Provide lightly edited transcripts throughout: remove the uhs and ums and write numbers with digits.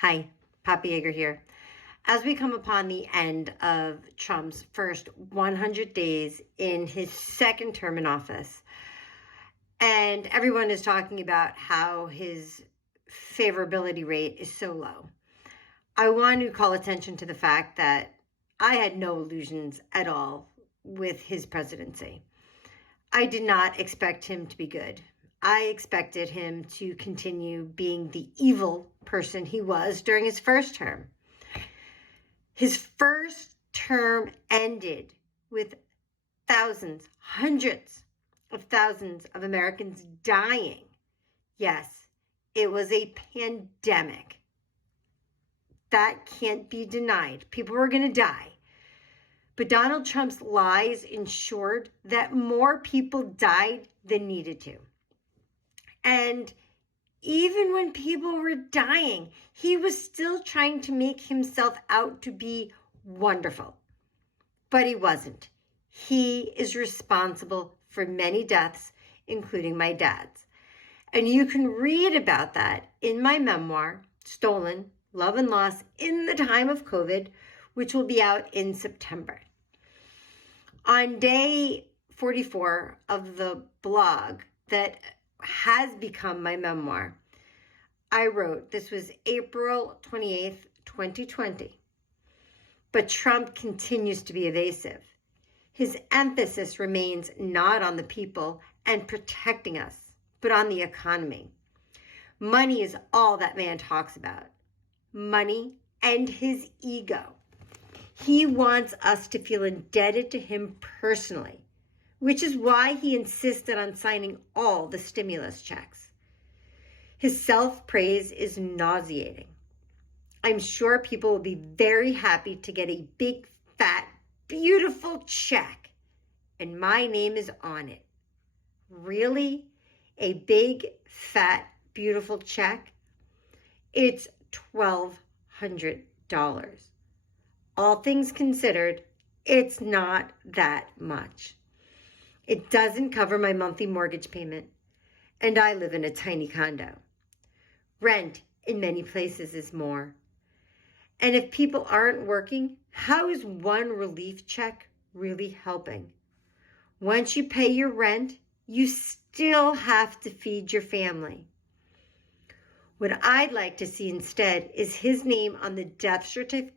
Hi, Poppy Yeager here. As we come upon the end of Trump's first 100 days in his second term in office, and everyone is talking about how his favorability rate is so low, I want to call attention to the fact that I had no illusions at all with his presidency. I did not expect him to be good. I expected him to continue being the evil person he was during his first term. His first term ended with thousands, hundreds of thousands of Americans dying. Yes, it was a pandemic. That can't be denied. People were going to die. But Donald Trump's lies ensured that more people died than needed to. And even when people were dying, he was still trying to make himself out to be wonderful. But he wasn't. He is responsible for many deaths, including my dad's. And you can read about that in my memoir, Stolen, Love and Loss in the Time of COVID, which will be out in September. On day 44 of the blog that has become my memoir, I wrote, this was April 28th, 2020. But Trump continues to be evasive. His emphasis remains not on the people and protecting us, but on the economy. Money is all that man talks about. Money and his ego. He wants us to feel indebted to him personally, which is why he insisted on signing all the stimulus checks. His self-praise is nauseating. I'm sure people will be very happy to get a big, fat, beautiful check, and my name is on it. Really? A big, fat, beautiful check? It's $1,200. All things considered, it's not that much. It doesn't cover my monthly mortgage payment, and I live in a tiny condo. Rent in many places is more. And if people aren't working, how is one relief check really helping? Once you pay your rent, you still have to feed your family. What I'd like to see instead is his name on the death certificate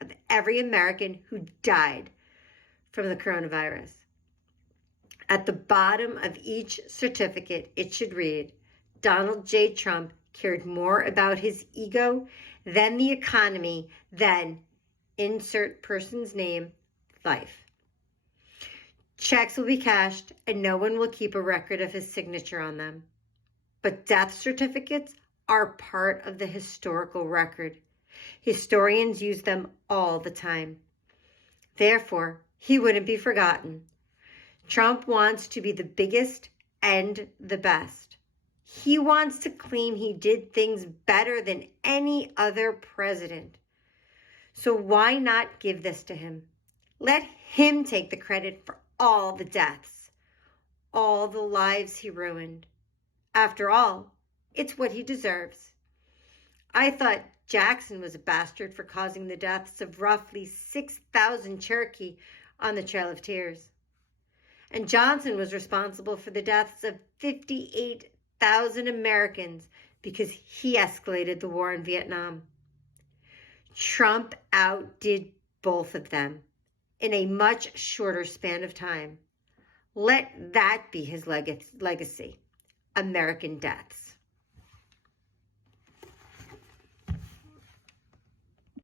of every American who died from the coronavirus. At the bottom of each certificate, it should read, Donald J. Trump cared more about his ego than the economy than insert person's name, life. Checks will be cashed and no one will keep a record of his signature on them. But death certificates are part of the historical record. Historians use them all the time. Therefore, he wouldn't be forgotten. Trump wants to be the biggest and the best. He wants to claim he did things better than any other president. So why not give this to him? Let him take the credit for all the deaths, all the lives he ruined. After all, it's what he deserves. I thought Jackson was a bastard for causing the deaths of roughly 6,000 Cherokee on the Trail of Tears. And Johnson was responsible for the deaths of 58,000 Americans because he escalated the war in Vietnam. Trump outdid both of them in a much shorter span of time. Let that be his legacy, American deaths.